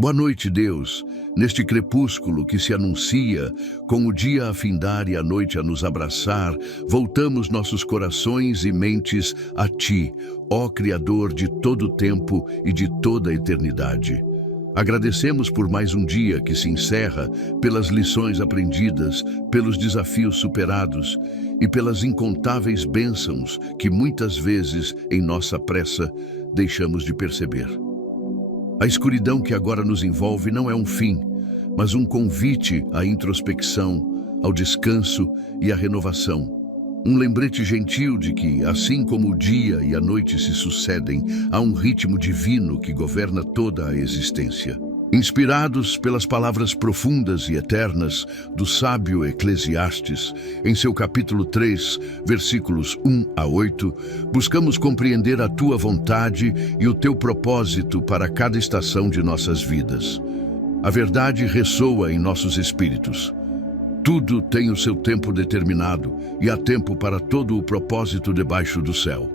Boa noite, Deus. Neste crepúsculo que se anuncia, com o dia a findar e a noite a nos abraçar, voltamos nossos corações e mentes a Ti, ó Criador de todo o tempo e de toda a eternidade. Agradecemos por mais um dia que se encerra, pelas lições aprendidas, pelos desafios superados e pelas incontáveis bênçãos que muitas vezes, em nossa pressa, deixamos de perceber. A escuridão que agora nos envolve não é um fim, mas um convite à introspecção, ao descanso e à renovação. Um lembrete gentil de que, assim como o dia e a noite se sucedem, há um ritmo divino que governa toda a existência. Inspirados pelas palavras profundas e eternas do sábio Eclesiastes, em seu capítulo 3, versículos 1 a 8, buscamos compreender a Tua vontade e o Teu propósito para cada estação de nossas vidas. A verdade ressoa em nossos espíritos. Tudo tem o seu tempo determinado e há tempo para todo o propósito debaixo do céu.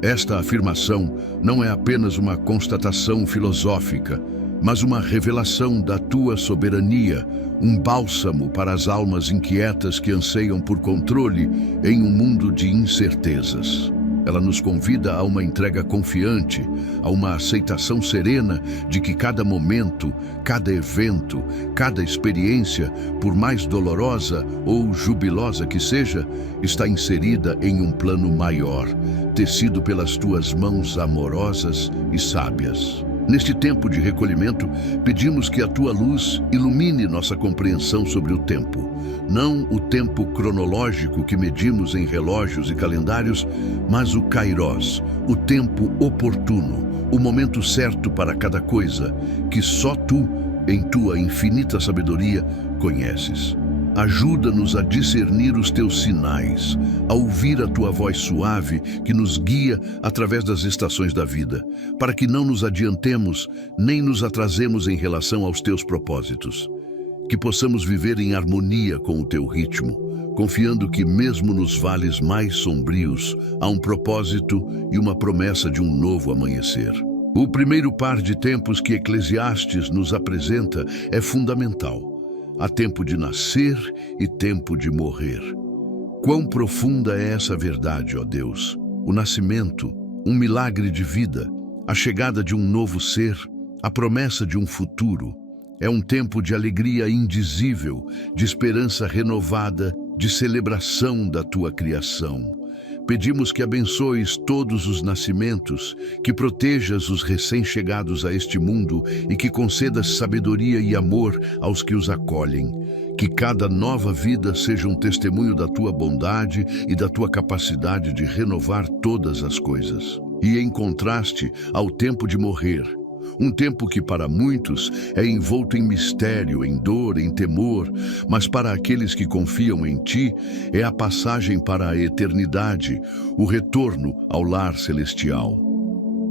Esta afirmação não é apenas uma constatação filosófica, mas uma revelação da Tua soberania, um bálsamo para as almas inquietas que anseiam por controle em um mundo de incertezas. Ela nos convida a uma entrega confiante, a uma aceitação serena de que cada momento, cada evento, cada experiência, por mais dolorosa ou jubilosa que seja, está inserida em um plano maior, tecido pelas Tuas mãos amorosas e sábias. Neste tempo de recolhimento, pedimos que a Tua luz ilumine nossa compreensão sobre o tempo. Não o tempo cronológico que medimos em relógios e calendários, mas o Kairos, o tempo oportuno, o momento certo para cada coisa, que só Tu, em Tua infinita sabedoria, conheces. Ajuda-nos a discernir os Teus sinais, a ouvir a Tua voz suave que nos guia através das estações da vida, para que não nos adiantemos nem nos atrasemos em relação aos Teus propósitos. Que possamos viver em harmonia com o Teu ritmo, confiando que mesmo nos vales mais sombrios há um propósito e uma promessa de um novo amanhecer. O primeiro par de tempos que Eclesiastes nos apresenta é fundamental. Há tempo de nascer e tempo de morrer. Quão profunda é essa verdade, ó Deus! O nascimento, um milagre de vida, a chegada de um novo ser, a promessa de um futuro. É um tempo de alegria indizível, de esperança renovada, de celebração da Tua criação. Pedimos que abençoes todos os nascimentos, que protejas os recém-chegados a este mundo e que concedas sabedoria e amor aos que os acolhem. Que cada nova vida seja um testemunho da Tua bondade e da Tua capacidade de renovar todas as coisas. E em contraste ao tempo de morrer, um tempo que para muitos é envolto em mistério, em dor, em temor, mas para aqueles que confiam em Ti é a passagem para a eternidade, o retorno ao lar celestial.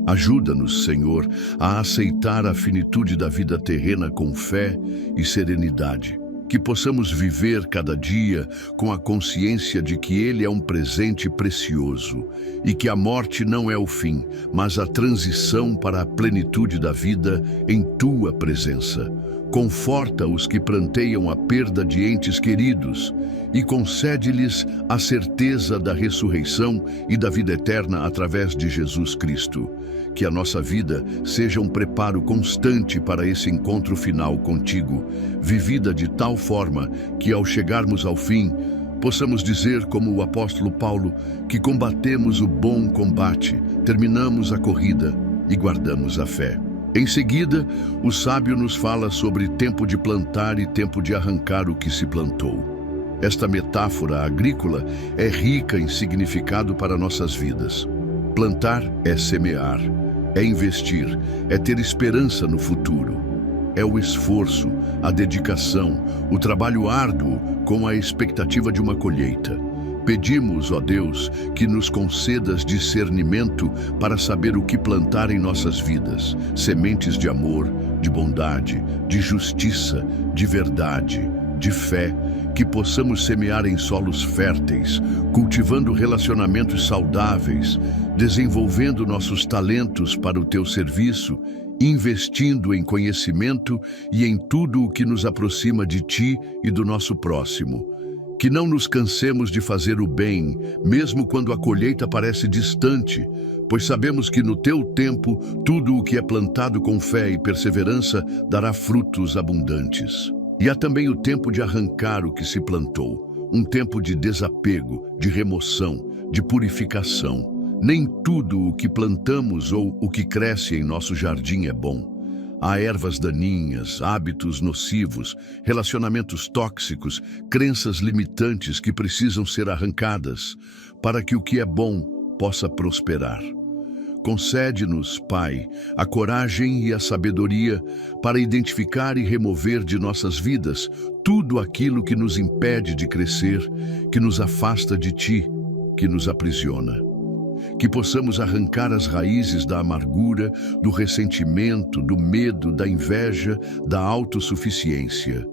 Ajuda-nos, Senhor, a aceitar a finitude da vida terrena com fé e serenidade. Que possamos viver cada dia com a consciência de que Ele é um presente precioso e que a morte não é o fim, mas a transição para a plenitude da vida em Tua presença. Conforta os que pranteiam a perda de entes queridos e concede-lhes a certeza da ressurreição e da vida eterna através de Jesus Cristo. Que a nossa vida seja um preparo constante para esse encontro final contigo, vivida de tal forma que, ao chegarmos ao fim, possamos dizer, como o apóstolo Paulo, que combatemos o bom combate, terminamos a corrida e guardamos a fé. Em seguida, o sábio nos fala sobre tempo de plantar e tempo de arrancar o que se plantou. Esta metáfora agrícola é rica em significado para nossas vidas. Plantar é semear, é investir, é ter esperança no futuro. É o esforço, a dedicação, o trabalho árduo com a expectativa de uma colheita. Pedimos, ó Deus, que nos concedas discernimento para saber o que plantar em nossas vidas, sementes de amor, de bondade, de justiça, de verdade, de fé, que possamos semear em solos férteis, cultivando relacionamentos saudáveis, desenvolvendo nossos talentos para o Teu serviço investindo em conhecimento e em tudo o que nos aproxima de Ti e do nosso próximo. Que não nos cansemos de fazer o bem, mesmo quando a colheita parece distante, pois sabemos que no Teu tempo, tudo o que é plantado com fé e perseverança dará frutos abundantes. E há também o tempo de arrancar o que se plantou, um tempo de desapego, de remoção, de purificação. Nem tudo o que plantamos ou o que cresce em nosso jardim é bom. Há ervas daninhas, hábitos nocivos, relacionamentos tóxicos, crenças limitantes que precisam ser arrancadas para que o que é bom possa prosperar. Concede-nos, Pai, a coragem e a sabedoria para identificar e remover de nossas vidas tudo aquilo que nos impede de crescer, que nos afasta de Ti, que nos aprisiona. Que possamos arrancar as raízes da amargura, do ressentimento, do medo, da inveja, da autossuficiência.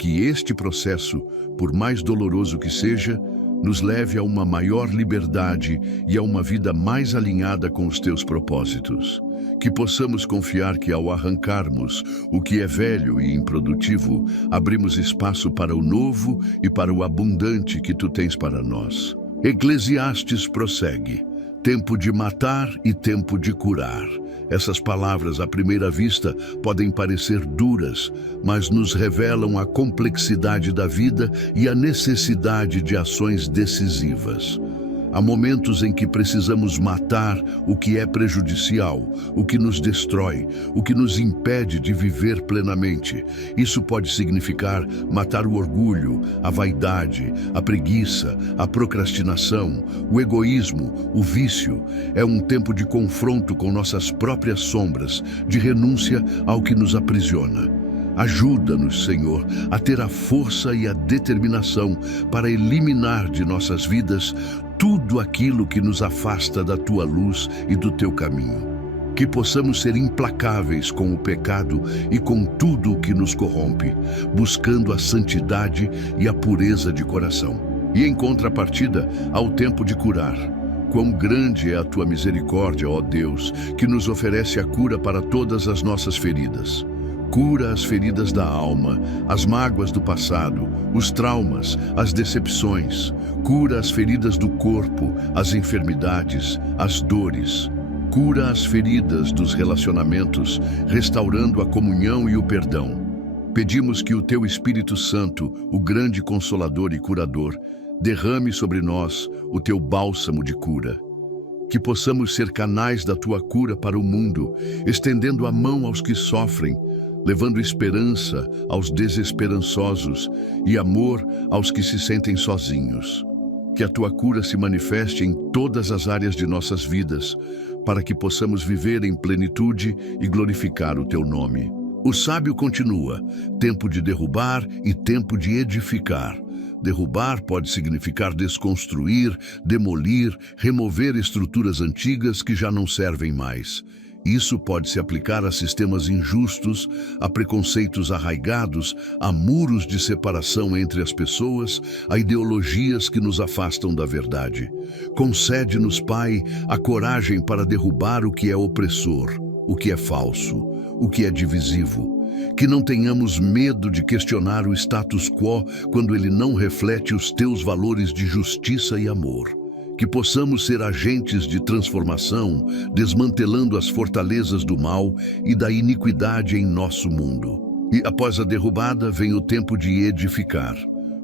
Que este processo, por mais doloroso que seja, nos leve a uma maior liberdade e a uma vida mais alinhada com os Teus propósitos. Que possamos confiar que ao arrancarmos o que é velho e improdutivo, abrimos espaço para o novo e para o abundante que Tu tens para nós. Eclesiastes prossegue: tempo de matar e tempo de curar. Essas palavras, à primeira vista, podem parecer duras, mas nos revelam a complexidade da vida e a necessidade de ações decisivas. Há momentos em que precisamos matar o que é prejudicial, o que nos destrói, o que nos impede de viver plenamente. Isso pode significar matar o orgulho, a vaidade, a preguiça, a procrastinação, o egoísmo, o vício. É um tempo de confronto com nossas próprias sombras, de renúncia ao que nos aprisiona. Ajuda-nos, Senhor, a ter a força e a determinação para eliminar de nossas vidas tudo aquilo que nos afasta da Tua luz e do Teu caminho. Que possamos ser implacáveis com o pecado e com tudo o que nos corrompe, buscando a santidade e a pureza de coração. E em contrapartida, ao tempo de curar. Quão grande é a Tua misericórdia, ó Deus, que nos oferece a cura para todas as nossas feridas. Cura as feridas da alma, as mágoas do passado, os traumas, as decepções. Cura as feridas do corpo, as enfermidades, as dores. Cura as feridas dos relacionamentos, restaurando a comunhão e o perdão. Pedimos que o Teu Espírito Santo, o grande Consolador e Curador, derrame sobre nós o Teu bálsamo de cura. Que possamos ser canais da Tua cura para o mundo, estendendo a mão aos que sofrem, levando esperança aos desesperançosos e amor aos que se sentem sozinhos. Que a Tua cura se manifeste em todas as áreas de nossas vidas, para que possamos viver em plenitude e glorificar o Teu nome. O sábio continua: tempo de derrubar e tempo de edificar. Derrubar pode significar desconstruir, demolir, remover estruturas antigas que já não servem mais. Isso pode se aplicar a sistemas injustos, a preconceitos arraigados, a muros de separação entre as pessoas, a ideologias que nos afastam da verdade. Concede-nos, Pai, a coragem para derrubar o que é opressor, o que é falso, o que é divisivo. Que não tenhamos medo de questionar o status quo quando ele não reflete os Teus valores de justiça e amor. Que possamos ser agentes de transformação, desmantelando as fortalezas do mal e da iniquidade em nosso mundo. E após a derrubada vem o tempo de edificar.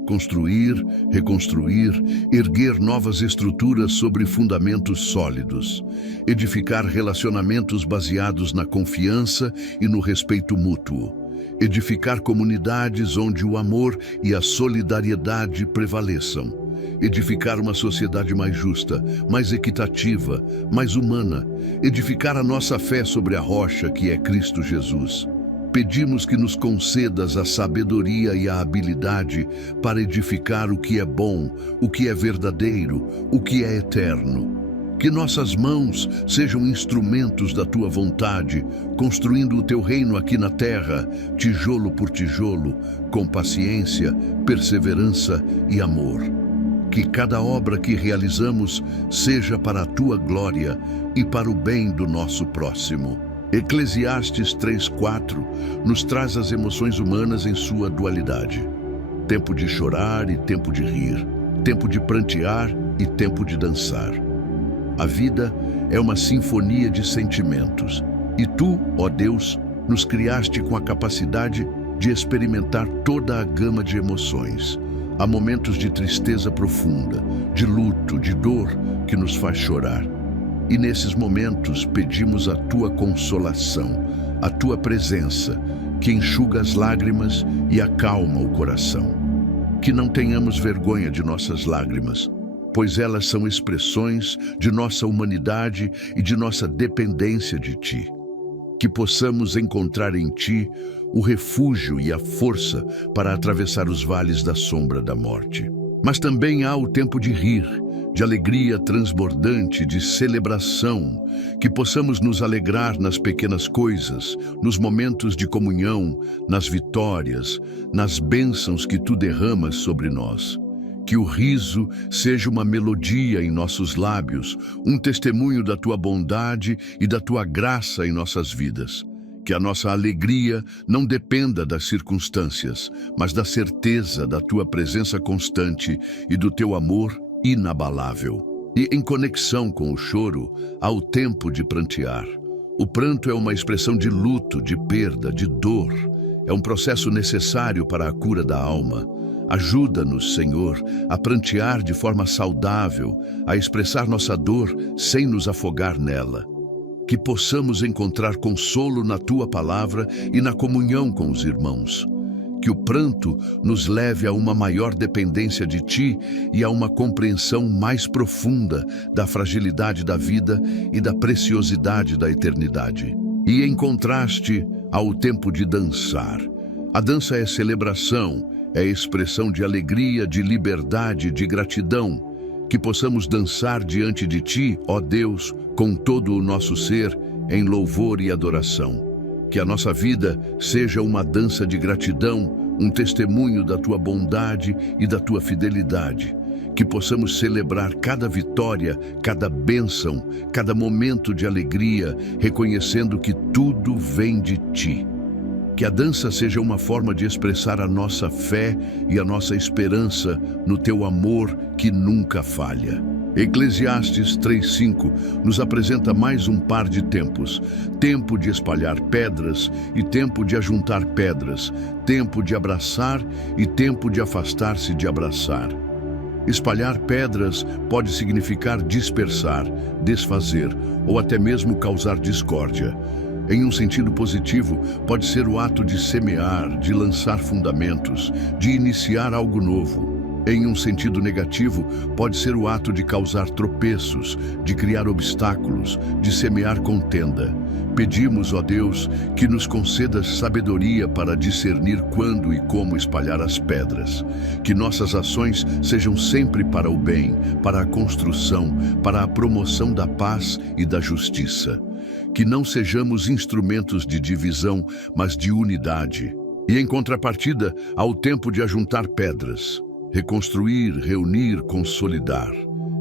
Construir, reconstruir, erguer novas estruturas sobre fundamentos sólidos. Edificar relacionamentos baseados na confiança e no respeito mútuo. Edificar comunidades onde o amor e a solidariedade prevaleçam. Edificar uma sociedade mais justa, mais equitativa, mais humana. Edificar a nossa fé sobre a rocha que é Cristo Jesus. Pedimos que nos concedas a sabedoria e a habilidade para edificar o que é bom, o que é verdadeiro, o que é eterno. Que nossas mãos sejam instrumentos da Tua vontade, construindo o Teu reino aqui na terra, tijolo por tijolo, com paciência, perseverança e amor. Que cada obra que realizamos seja para a Tua glória e para o bem do nosso próximo. Eclesiastes 3:4 nos traz as emoções humanas em sua dualidade. Tempo de chorar e tempo de rir, tempo de prantear e tempo de dançar. A vida é uma sinfonia de sentimentos, e tu, ó Deus, nos criaste com a capacidade de experimentar toda a gama de emoções. Há momentos de tristeza profunda, de luto, de dor que nos faz chorar. E nesses momentos pedimos a tua consolação, a tua presença, que enxuga as lágrimas e acalma o coração. Que não tenhamos vergonha de nossas lágrimas, pois elas são expressões de nossa humanidade e de nossa dependência de ti. Que possamos encontrar em ti o refúgio e a força para atravessar os vales da sombra da morte. Mas também há o tempo de rir, de alegria transbordante, de celebração, que possamos nos alegrar nas pequenas coisas, nos momentos de comunhão, nas vitórias, nas bênçãos que tu derramas sobre nós. Que o riso seja uma melodia em nossos lábios, um testemunho da tua bondade e da tua graça em nossas vidas. Que a nossa alegria não dependa das circunstâncias, mas da certeza da tua presença constante e do teu amor inabalável. E em conexão com o choro, há o tempo de prantear. O pranto é uma expressão de luto, de perda, de dor. É um processo necessário para a cura da alma. Ajuda-nos, Senhor, a prantear de forma saudável, a expressar nossa dor sem nos afogar nela. Que possamos encontrar consolo na tua palavra e na comunhão com os irmãos. Que o pranto nos leve a uma maior dependência de ti e a uma compreensão mais profunda da fragilidade da vida e da preciosidade da eternidade. E em contraste ao tempo de dançar. A dança é celebração, é expressão de alegria, de liberdade, de gratidão. Que possamos dançar diante de ti, ó Deus, com todo o nosso ser, em louvor e adoração. Que a nossa vida seja uma dança de gratidão, um testemunho da tua bondade e da tua fidelidade. Que possamos celebrar cada vitória, cada bênção, cada momento de alegria, reconhecendo que tudo vem de ti. Que a dança seja uma forma de expressar a nossa fé e a nossa esperança no teu amor que nunca falha. Eclesiastes 3:5 nos apresenta mais um par de tempos. Tempo de espalhar pedras e tempo de ajuntar pedras. Tempo de abraçar e tempo de afastar-se de abraçar. Espalhar pedras pode significar dispersar, desfazer ou até mesmo causar discórdia. Em um sentido positivo, pode ser o ato de semear, de lançar fundamentos, de iniciar algo novo. Em um sentido negativo, pode ser o ato de causar tropeços, de criar obstáculos, de semear contenda. Pedimos, ó Deus, que nos concedas sabedoria para discernir quando e como espalhar as pedras. Que nossas ações sejam sempre para o bem, para a construção, para a promoção da paz e da justiça. Que não sejamos instrumentos de divisão, mas de unidade. E em contrapartida, há o tempo de ajuntar pedras. Reconstruir, reunir, consolidar.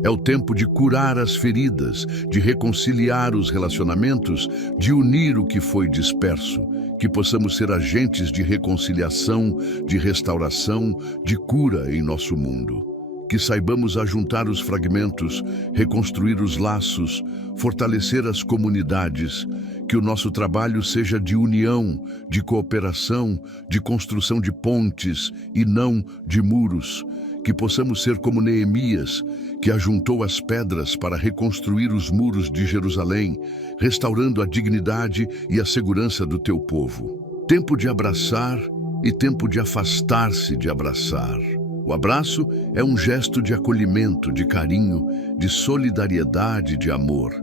É o tempo de curar as feridas, de reconciliar os relacionamentos, de unir o que foi disperso. Que possamos ser agentes de reconciliação, de restauração, de cura em nosso mundo. Que saibamos ajuntar os fragmentos, reconstruir os laços, fortalecer as comunidades. Que o nosso trabalho seja de união, de cooperação, de construção de pontes e não de muros. Que possamos ser como Neemias, que ajuntou as pedras para reconstruir os muros de Jerusalém, restaurando a dignidade e a segurança do teu povo. Tempo de abraçar e tempo de afastar-se de abraçar. O abraço é um gesto de acolhimento, de carinho, de solidariedade, de amor.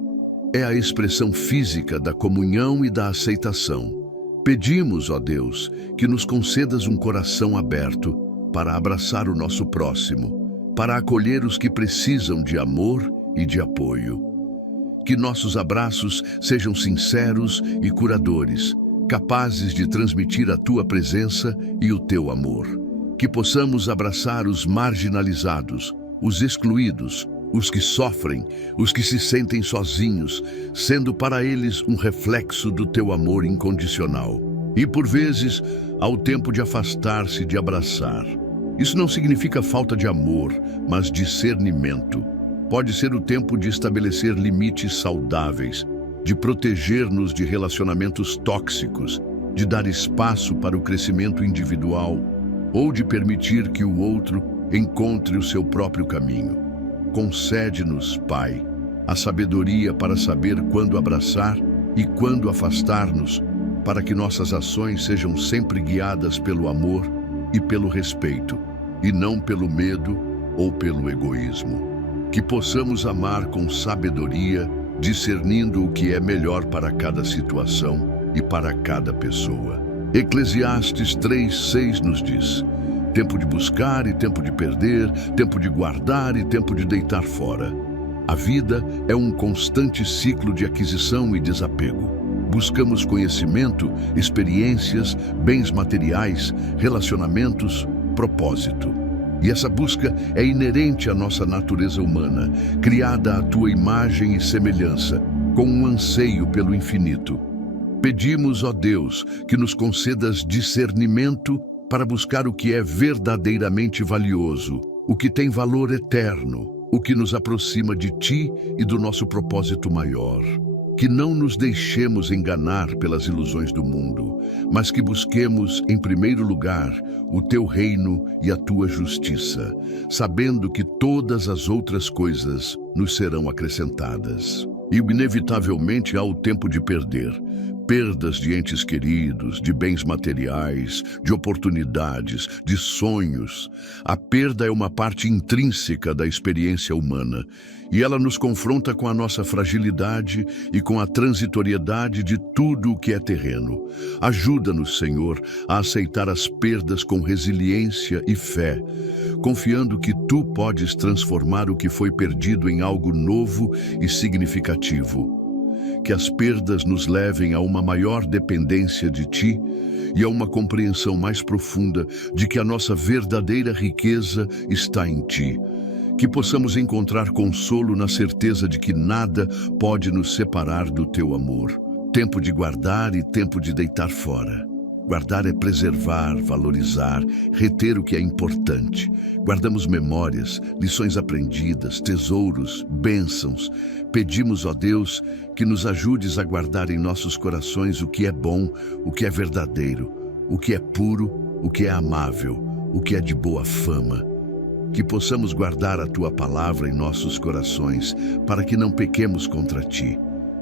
É a expressão física da comunhão e da aceitação. Pedimos, ó Deus, que nos concedas um coração aberto para abraçar o nosso próximo, para acolher os que precisam de amor e de apoio. Que nossos abraços sejam sinceros e curadores, capazes de transmitir a tua presença e o teu amor. Que possamos abraçar os marginalizados, os excluídos, os que sofrem, os que se sentem sozinhos, sendo para eles um reflexo do teu amor incondicional. E por vezes, há o tempo de afastar-se, de abraçar. Isso não significa falta de amor, mas discernimento. Pode ser o tempo de estabelecer limites saudáveis, de proteger-nos de relacionamentos tóxicos, de dar espaço para o crescimento individual ou de permitir que o outro encontre o seu próprio caminho. Concede-nos, Pai, a sabedoria para saber quando abraçar e quando afastar-nos, para que nossas ações sejam sempre guiadas pelo amor e pelo respeito, e não pelo medo ou pelo egoísmo. Que possamos amar com sabedoria, discernindo o que é melhor para cada situação e para cada pessoa. Eclesiastes 3:6 nos diz: tempo de buscar e tempo de perder, tempo de guardar e tempo de deitar fora. A vida é um constante ciclo de aquisição e desapego. Buscamos conhecimento, experiências, bens materiais, relacionamentos, propósito. E essa busca é inerente à nossa natureza humana, criada à tua imagem e semelhança, com um anseio pelo infinito. Pedimos, ó Deus, que nos concedas discernimento para buscar o que é verdadeiramente valioso, o que tem valor eterno, o que nos aproxima de Ti e do nosso propósito maior. Que não nos deixemos enganar pelas ilusões do mundo, mas que busquemos, em primeiro lugar, o Teu reino e a Tua justiça, sabendo que todas as outras coisas nos serão acrescentadas. E inevitavelmente há o tempo de perder. Perdas de entes queridos, de bens materiais, de oportunidades, de sonhos. A perda é uma parte intrínseca da experiência humana e ela nos confronta com a nossa fragilidade e com a transitoriedade de tudo o que é terreno. Ajuda-nos, Senhor, a aceitar as perdas com resiliência e fé, confiando que Tu podes transformar o que foi perdido em algo novo e significativo. Que as perdas nos levem a uma maior dependência de Ti e a uma compreensão mais profunda de que a nossa verdadeira riqueza está em Ti. Que possamos encontrar consolo na certeza de que nada pode nos separar do Teu amor. Tempo de guardar e tempo de deitar fora. Guardar é preservar, valorizar, reter o que é importante. Guardamos memórias, lições aprendidas, tesouros, bênçãos. Pedimos, ó Deus, que nos ajudes a guardar em nossos corações o que é bom, o que é verdadeiro, o que é puro, o que é amável, o que é de boa fama. Que possamos guardar a Tua palavra em nossos corações, para que não pequemos contra Ti.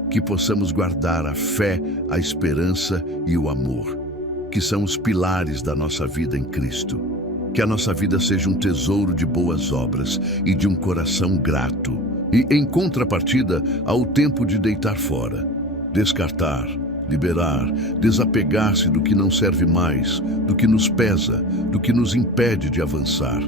Que possamos guardar a fé, a esperança e o amor, que são os pilares da nossa vida em Cristo. Que a nossa vida seja um tesouro de boas obras e de um coração grato. E, em contrapartida, há o tempo de deitar fora, descartar, liberar, desapegar-se do que não serve mais, do que nos pesa, do que nos impede de avançar.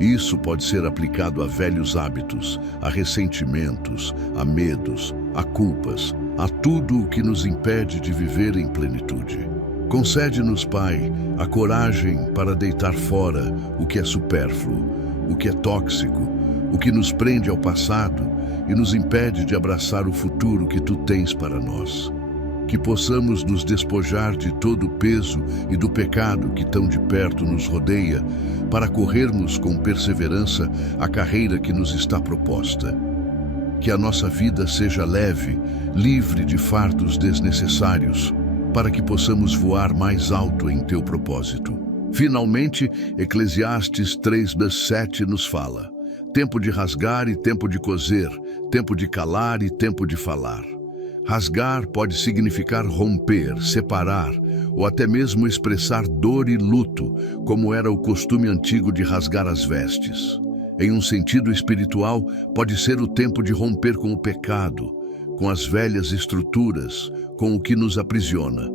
Isso pode ser aplicado a velhos hábitos, a ressentimentos, a medos, a culpas, a tudo o que nos impede de viver em plenitude. Concede-nos, Pai, a coragem para deitar fora o que é supérfluo, o que é tóxico, o que nos prende ao passado e nos impede de abraçar o futuro que Tu tens para nós. Que possamos nos despojar de todo o peso e do pecado que tão de perto nos rodeia, para corrermos com perseverança a carreira que nos está proposta. Que a nossa vida seja leve, livre de fardos desnecessários, para que possamos voar mais alto em Teu propósito. Finalmente, Eclesiastes 3:7 nos fala: tempo de rasgar e tempo de coser, tempo de calar e tempo de falar. Rasgar pode significar romper, separar, ou até mesmo expressar dor e luto, como era o costume antigo de rasgar as vestes. Em um sentido espiritual, pode ser o tempo de romper com o pecado, com as velhas estruturas, com o que nos aprisiona.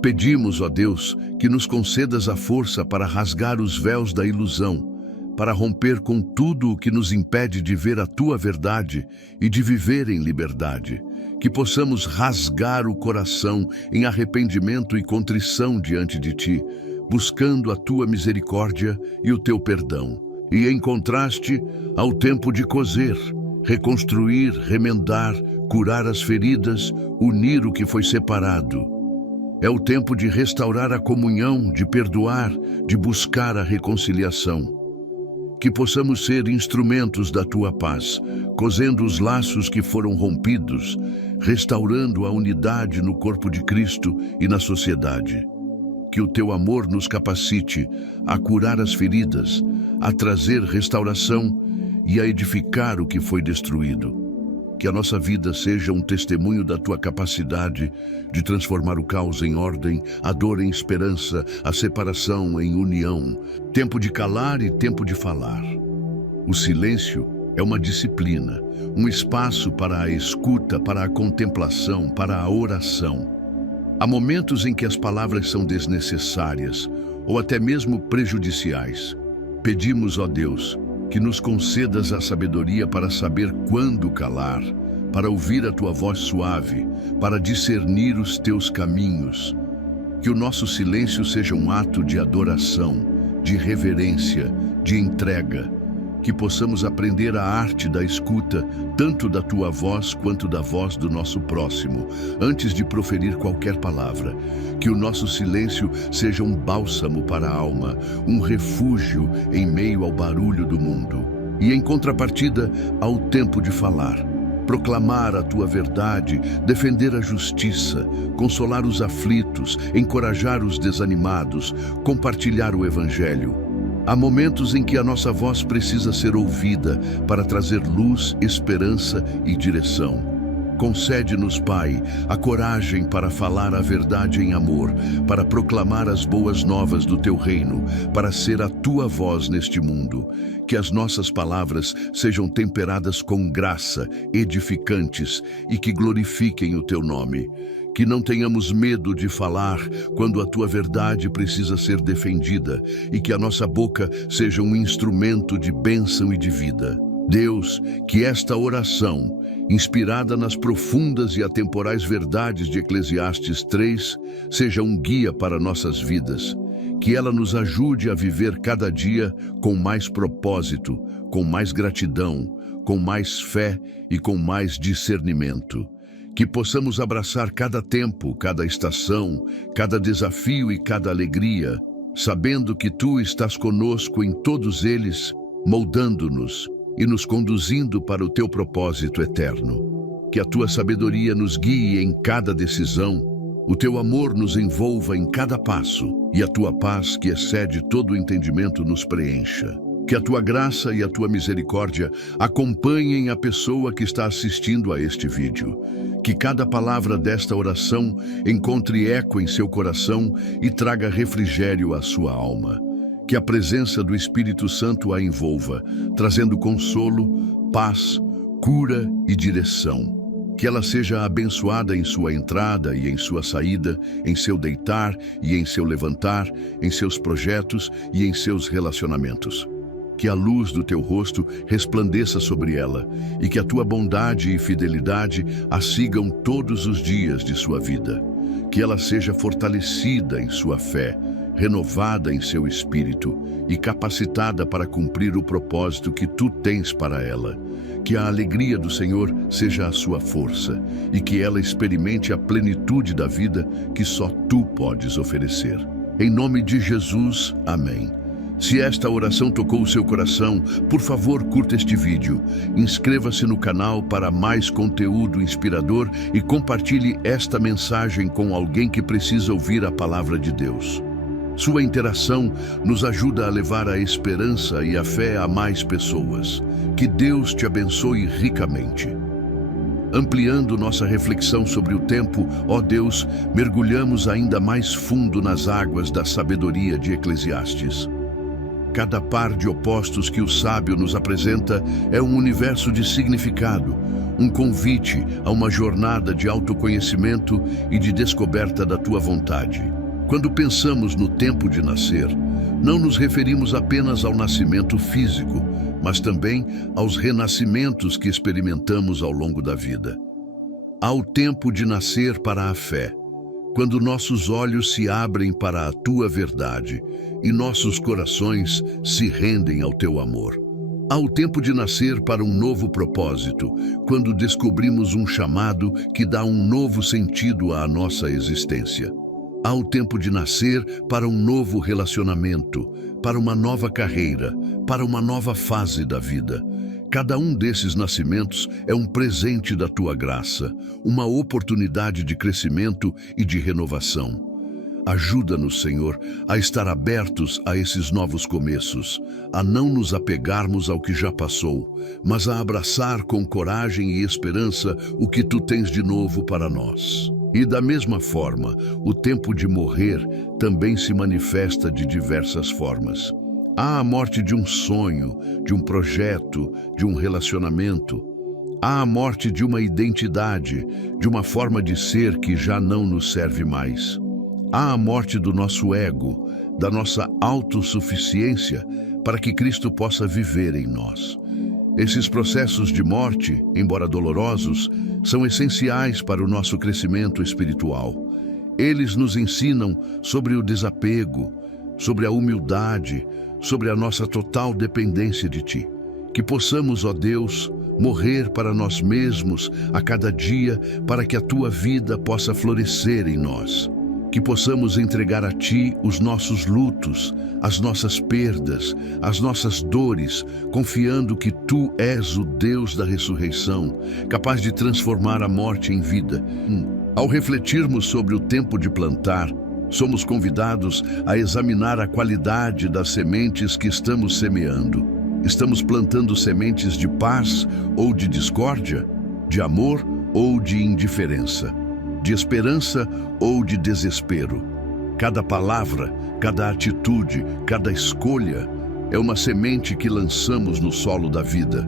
Pedimos, ó Deus, que nos concedas a força para rasgar os véus da ilusão, para romper com tudo o que nos impede de ver a Tua verdade e de viver em liberdade. Que possamos rasgar o coração em arrependimento e contrição diante de Ti, buscando a Tua misericórdia e o Teu perdão. E em contraste, ao tempo de coser, reconstruir, remendar, curar as feridas, unir o que foi separado. É o tempo de restaurar a comunhão, de perdoar, de buscar a reconciliação. Que possamos ser instrumentos da tua paz, cosendo os laços que foram rompidos, restaurando a unidade no corpo de Cristo e na sociedade. Que o teu amor nos capacite a curar as feridas, a trazer restauração e a edificar o que foi destruído. Que a nossa vida seja um testemunho da tua capacidade de transformar o caos em ordem, a dor em esperança, a separação em união, tempo de calar e tempo de falar. O silêncio é uma disciplina, um espaço para a escuta, para a contemplação, para a oração. Há momentos em que as palavras são desnecessárias ou até mesmo prejudiciais. Pedimos, ó Deus, que nos concedas a sabedoria para saber quando calar, para ouvir a tua voz suave, para discernir os teus caminhos. Que o nosso silêncio seja um ato de adoração, de reverência, de entrega. Que possamos aprender a arte da escuta, tanto da tua voz quanto da voz do nosso próximo, antes de proferir qualquer palavra. Que o nosso silêncio seja um bálsamo para a alma, um refúgio em meio ao barulho do mundo. E em contrapartida, ao tempo de falar. Proclamar a tua verdade, defender a justiça, consolar os aflitos, encorajar os desanimados, compartilhar o evangelho. Há momentos em que a nossa voz precisa ser ouvida para trazer luz, esperança e direção. Concede-nos, Pai, a coragem para falar a verdade em amor, para proclamar as boas novas do teu reino, para ser a tua voz neste mundo. Que as nossas palavras sejam temperadas com graça, edificantes e que glorifiquem o teu nome. Que não tenhamos medo de falar quando a tua verdade precisa ser defendida e que a nossa boca seja um instrumento de bênção e de vida. Deus, que esta oração, inspirada nas profundas e atemporais verdades de Eclesiastes 3, seja um guia para nossas vidas. Que ela nos ajude a viver cada dia com mais propósito, com mais gratidão, com mais fé e com mais discernimento. Que possamos abraçar cada tempo, cada estação, cada desafio e cada alegria, sabendo que tu estás conosco em todos eles, moldando-nos e nos conduzindo para o teu propósito eterno. Que a tua sabedoria nos guie em cada decisão, o teu amor nos envolva em cada passo e a tua paz, que excede todo o entendimento, nos preencha. Que a tua graça e a tua misericórdia acompanhem a pessoa que está assistindo a este vídeo. Que cada palavra desta oração encontre eco em seu coração e traga refrigério à sua alma. Que a presença do Espírito Santo a envolva, trazendo consolo, paz, cura e direção. Que ela seja abençoada em sua entrada e em sua saída, em seu deitar e em seu levantar, em seus projetos e em seus relacionamentos. Que a luz do teu rosto resplandeça sobre ela e que a tua bondade e fidelidade a sigam todos os dias de sua vida. Que ela seja fortalecida em sua fé, renovada em seu espírito e capacitada para cumprir o propósito que tu tens para ela. Que a alegria do Senhor seja a sua força e que ela experimente a plenitude da vida que só tu podes oferecer. Em nome de Jesus, amém. Se esta oração tocou o seu coração, por favor, curta este vídeo, inscreva-se no canal para mais conteúdo inspirador e compartilhe esta mensagem com alguém que precisa ouvir a palavra de Deus. Sua interação nos ajuda a levar a esperança e a fé a mais pessoas. Que Deus te abençoe ricamente. Ampliando nossa reflexão sobre o tempo, ó Deus, mergulhamos ainda mais fundo nas águas da sabedoria de Eclesiastes. Cada par de opostos que o sábio nos apresenta é um universo de significado, um convite a uma jornada de autoconhecimento e de descoberta da tua vontade. Quando pensamos no tempo de nascer, não nos referimos apenas ao nascimento físico, mas também aos renascimentos que experimentamos ao longo da vida. Há o tempo de nascer para a fé, quando nossos olhos se abrem para a tua verdade e nossos corações se rendem ao teu amor. Há o tempo de nascer para um novo propósito, quando descobrimos um chamado que dá um novo sentido à nossa existência. Há o tempo de nascer para um novo relacionamento, para uma nova carreira, para uma nova fase da vida. Cada um desses nascimentos é um presente da tua graça, uma oportunidade de crescimento e de renovação. Ajuda-nos, Senhor, a estar abertos a esses novos começos, a não nos apegarmos ao que já passou, mas a abraçar com coragem e esperança o que Tu tens de novo para nós. E da mesma forma, o tempo de morrer também se manifesta de diversas formas. Há a morte de um sonho, de um projeto, de um relacionamento. Há a morte de uma identidade, de uma forma de ser que já não nos serve mais. Há a morte do nosso ego, da nossa autossuficiência, para que Cristo possa viver em nós. Esses processos de morte, embora dolorosos, são essenciais para o nosso crescimento espiritual. Eles nos ensinam sobre o desapego, sobre a humildade, sobre a nossa total dependência de Ti. Que possamos, ó Deus, morrer para nós mesmos a cada dia para que a Tua vida possa florescer em nós. Que possamos entregar a Ti os nossos lutos, as nossas perdas, as nossas dores, confiando que Tu és o Deus da ressurreição, capaz de transformar a morte em vida. Ao refletirmos sobre o tempo de plantar, somos convidados a examinar a qualidade das sementes que estamos semeando. Estamos plantando sementes de paz ou de discórdia, de amor ou de indiferença, de esperança ou de desespero. Cada palavra, cada atitude, cada escolha é uma semente que lançamos no solo da vida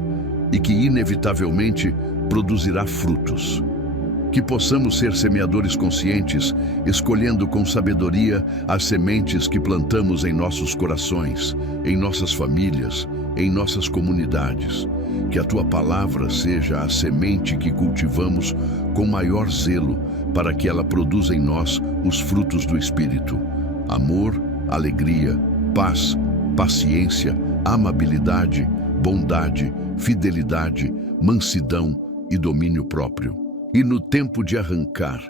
e que inevitavelmente produzirá frutos. Que possamos ser semeadores conscientes, escolhendo com sabedoria as sementes que plantamos em nossos corações, em nossas famílias, em nossas comunidades. Que a Tua palavra seja a semente que cultivamos com maior zelo, para que ela produza em nós os frutos do Espírito: amor, alegria, paz, paciência, amabilidade, bondade, fidelidade, mansidão e domínio próprio. E no tempo de arrancar,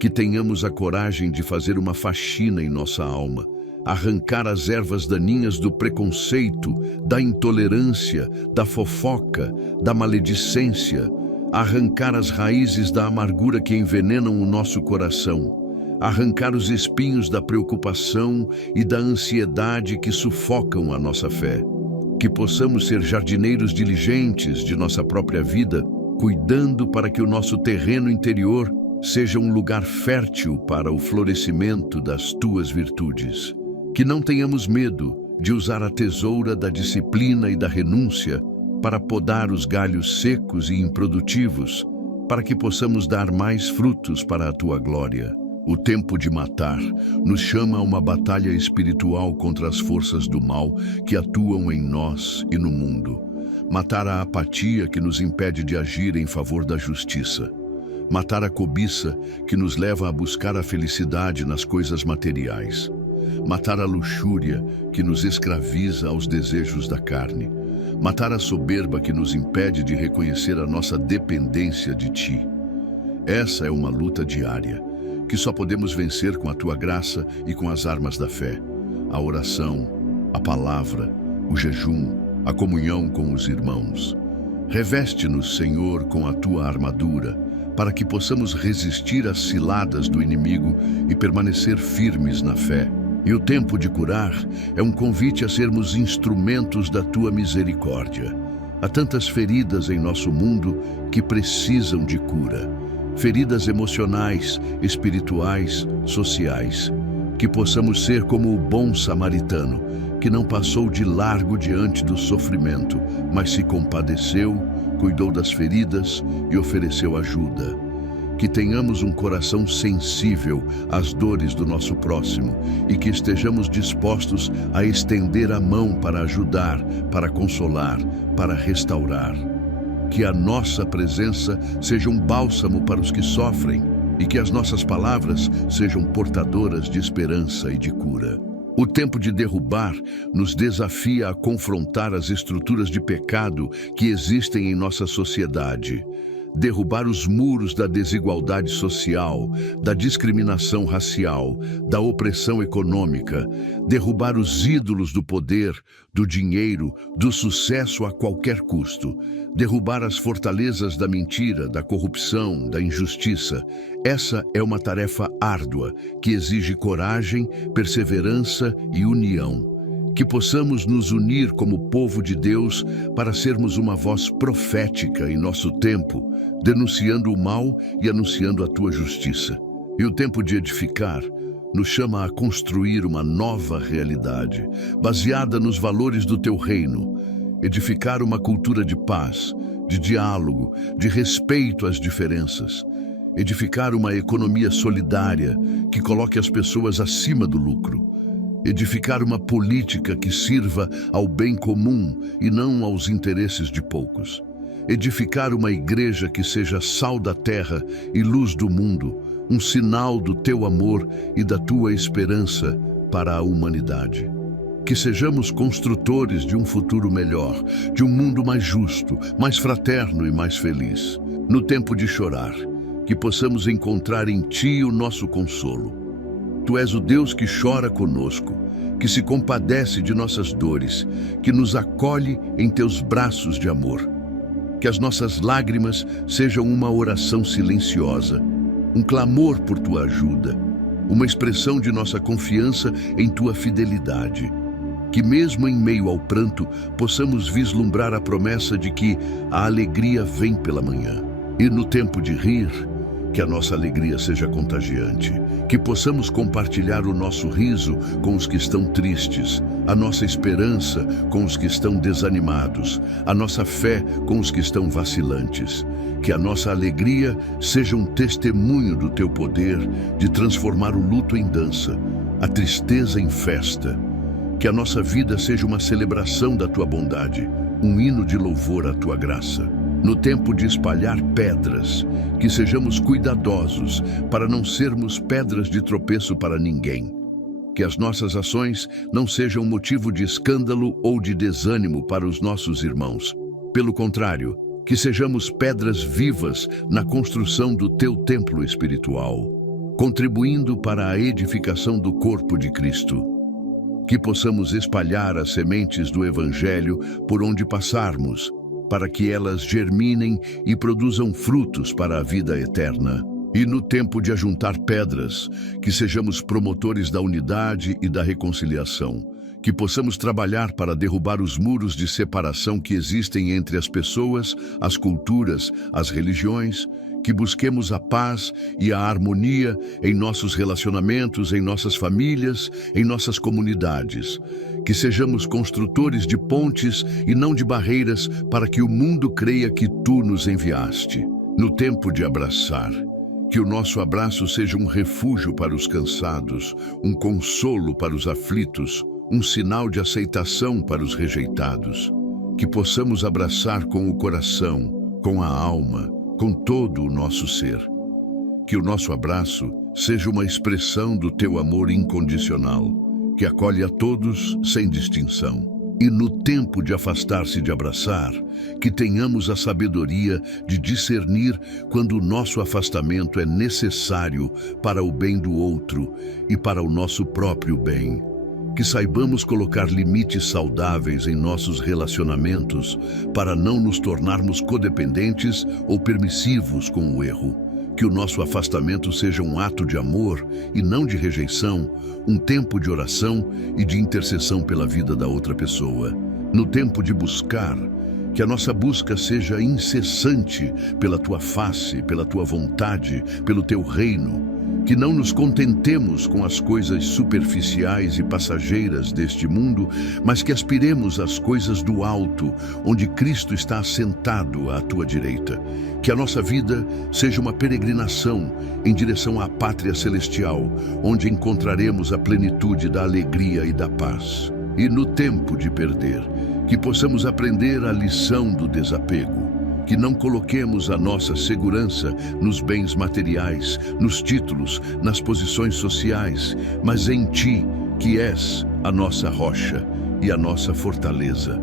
que tenhamos a coragem de fazer uma faxina em nossa alma, arrancar as ervas daninhas do preconceito, da intolerância, da fofoca, da maledicência, arrancar as raízes da amargura que envenenam o nosso coração, arrancar os espinhos da preocupação e da ansiedade que sufocam a nossa fé. Que possamos ser jardineiros diligentes de nossa própria vida, cuidando para que o nosso terreno interior seja um lugar fértil para o florescimento das Tuas virtudes. Que não tenhamos medo de usar a tesoura da disciplina e da renúncia para podar os galhos secos e improdutivos, para que possamos dar mais frutos para a Tua glória. O tempo de matar nos chama a uma batalha espiritual contra as forças do mal que atuam em nós e no mundo. Matar a apatia que nos impede de agir em favor da justiça. Matar a cobiça que nos leva a buscar a felicidade nas coisas materiais. Matar a luxúria que nos escraviza aos desejos da carne. Matar a soberba que nos impede de reconhecer a nossa dependência de Ti. Essa é uma luta diária, que só podemos vencer com a Tua graça e com as armas da fé. A oração, a palavra, o jejum, a comunhão com os irmãos. Reveste-nos, Senhor, com a Tua armadura, para que possamos resistir às ciladas do inimigo e permanecer firmes na fé. E o tempo de curar é um convite a sermos instrumentos da Tua misericórdia. Há tantas feridas em nosso mundo que precisam de cura. Feridas emocionais, espirituais, sociais. Que possamos ser como o bom samaritano, que não passou de largo diante do sofrimento, mas se compadeceu, cuidou das feridas e ofereceu ajuda. Que tenhamos um coração sensível às dores do nosso próximo e que estejamos dispostos a estender a mão para ajudar, para consolar, para restaurar. Que a nossa presença seja um bálsamo para os que sofrem e que as nossas palavras sejam portadoras de esperança e de cura. O tempo de derrubar nos desafia a confrontar as estruturas de pecado que existem em nossa sociedade. Derrubar os muros da desigualdade social, da discriminação racial, da opressão econômica, derrubar os ídolos do poder, do dinheiro, do sucesso a qualquer custo, derrubar as fortalezas da mentira, da corrupção, da injustiça. Essa é uma tarefa árdua que exige coragem, perseverança e união. Que possamos nos unir como povo de Deus para sermos uma voz profética em nosso tempo, denunciando o mal e anunciando a tua justiça. E o tempo de edificar nos chama a construir uma nova realidade, baseada nos valores do teu reino. Edificar uma cultura de paz, de diálogo, de respeito às diferenças. Edificar uma economia solidária que coloque as pessoas acima do lucro. Edificar uma política que sirva ao bem comum e não aos interesses de poucos. Edificar uma igreja que seja sal da terra e luz do mundo, um sinal do teu amor e da tua esperança para a humanidade. Que sejamos construtores de um futuro melhor, de um mundo mais justo, mais fraterno e mais feliz. No tempo de chorar, que possamos encontrar em ti o nosso consolo. Tu és o Deus que chora conosco, que se compadece de nossas dores, que nos acolhe em teus braços de amor. Que as nossas lágrimas sejam uma oração silenciosa, um clamor por tua ajuda, uma expressão de nossa confiança em tua fidelidade. Que mesmo em meio ao pranto, possamos vislumbrar a promessa de que a alegria vem pela manhã. E no tempo de rir, que a nossa alegria seja contagiante, que possamos compartilhar o nosso riso com os que estão tristes, a nossa esperança com os que estão desanimados, a nossa fé com os que estão vacilantes, que a nossa alegria seja um testemunho do teu poder de transformar o luto em dança, a tristeza em festa, que a nossa vida seja uma celebração da tua bondade, um hino de louvor à tua graça. No tempo de espalhar pedras, que sejamos cuidadosos para não sermos pedras de tropeço para ninguém. Que as nossas ações não sejam motivo de escândalo ou de desânimo para os nossos irmãos. Pelo contrário, que sejamos pedras vivas na construção do teu templo espiritual, contribuindo para a edificação do corpo de Cristo. Que possamos espalhar as sementes do Evangelho por onde passarmos, para que elas germinem e produzam frutos para a vida eterna. E no tempo de ajuntar pedras, que sejamos promotores da unidade e da reconciliação, que possamos trabalhar para derrubar os muros de separação que existem entre as pessoas, as culturas, as religiões, que busquemos a paz e a harmonia em nossos relacionamentos, em nossas famílias, em nossas comunidades. Que sejamos construtores de pontes e não de barreiras para que o mundo creia que tu nos enviaste. No tempo de abraçar, que o nosso abraço seja um refúgio para os cansados, um consolo para os aflitos, um sinal de aceitação para os rejeitados. Que possamos abraçar com o coração, com a alma, com todo o nosso ser. Que o nosso abraço seja uma expressão do teu amor incondicional, que acolhe a todos sem distinção. E no tempo de afastar-se de abraçar, que tenhamos a sabedoria de discernir quando o nosso afastamento é necessário para o bem do outro e para o nosso próprio bem. Que saibamos colocar limites saudáveis em nossos relacionamentos para não nos tornarmos codependentes ou permissivos com o erro. Que o nosso afastamento seja um ato de amor e não de rejeição, um tempo de oração e de intercessão pela vida da outra pessoa. No tempo de buscar, que a nossa busca seja incessante pela tua face, pela tua vontade, pelo teu reino. Que não nos contentemos com as coisas superficiais e passageiras deste mundo, mas que aspiremos às coisas do alto, onde Cristo está assentado à tua direita. Que a nossa vida seja uma peregrinação em direção à pátria celestial, onde encontraremos a plenitude da alegria e da paz. E no tempo de perder, que possamos aprender a lição do desapego. Que não coloquemos a nossa segurança nos bens materiais, nos títulos, nas posições sociais, mas em Ti, que és a nossa rocha e a nossa fortaleza.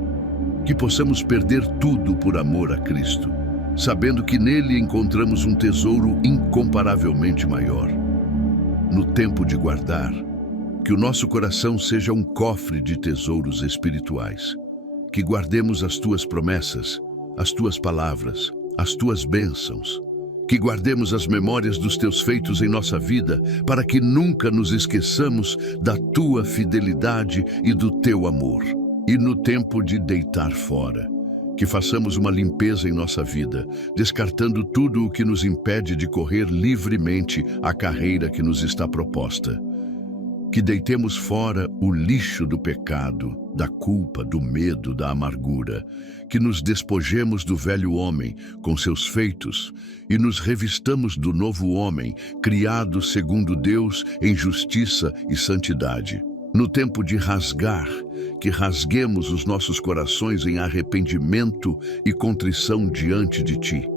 Que possamos perder tudo por amor a Cristo, sabendo que nele encontramos um tesouro incomparavelmente maior. No tempo de guardar, que o nosso coração seja um cofre de tesouros espirituais. Que guardemos as tuas promessas, as tuas palavras, as tuas bênçãos. Que guardemos as memórias dos teus feitos em nossa vida, para que nunca nos esqueçamos da tua fidelidade e do teu amor. E no tempo de deitar fora, que façamos uma limpeza em nossa vida, descartando tudo o que nos impede de correr livremente a carreira que nos está proposta. Que deitemos fora o lixo do pecado, da culpa, do medo, da amargura. Que nos despojemos do velho homem com seus feitos e nos revistamos do novo homem, criado segundo Deus em justiça e santidade. No tempo de rasgar, que rasguemos os nossos corações em arrependimento e contrição diante de Ti.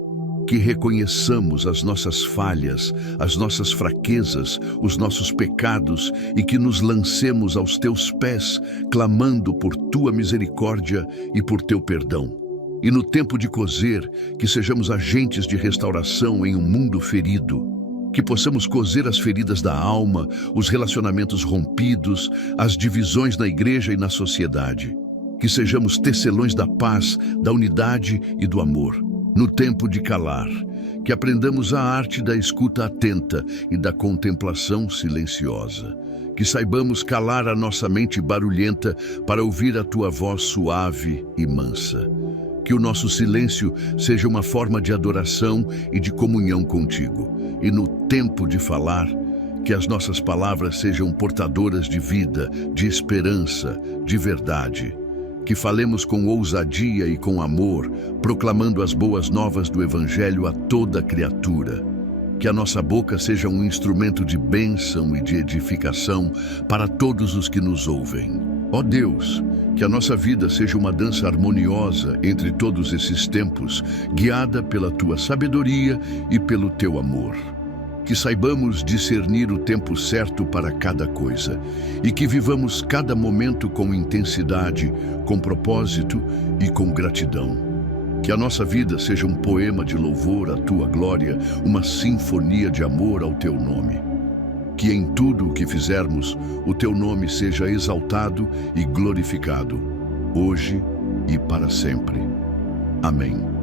Que reconheçamos as nossas falhas, as nossas fraquezas, os nossos pecados e que nos lancemos aos Teus pés, clamando por Tua misericórdia e por Teu perdão. E no tempo de coser, que sejamos agentes de restauração em um mundo ferido. Que possamos coser as feridas da alma, os relacionamentos rompidos, as divisões na igreja e na sociedade. Que sejamos tecelões da paz, da unidade e do amor. No tempo de calar, que aprendamos a arte da escuta atenta e da contemplação silenciosa. Que saibamos calar a nossa mente barulhenta para ouvir a Tua voz suave e mansa. Que o nosso silêncio seja uma forma de adoração e de comunhão contigo. E no tempo de falar, que as nossas palavras sejam portadoras de vida, de esperança, de verdade. Que falemos com ousadia e com amor, proclamando as boas novas do Evangelho a toda criatura. Que a nossa boca seja um instrumento de bênção e de edificação para todos os que nos ouvem. Ó Deus, que a nossa vida seja uma dança harmoniosa entre todos esses tempos, guiada pela Tua sabedoria e pelo Teu amor. Que saibamos discernir o tempo certo para cada coisa e que vivamos cada momento com intensidade, com propósito e com gratidão. Que a nossa vida seja um poema de louvor à Tua glória, uma sinfonia de amor ao Teu nome. Que em tudo o que fizermos, o Teu nome seja exaltado e glorificado, hoje e para sempre. Amém.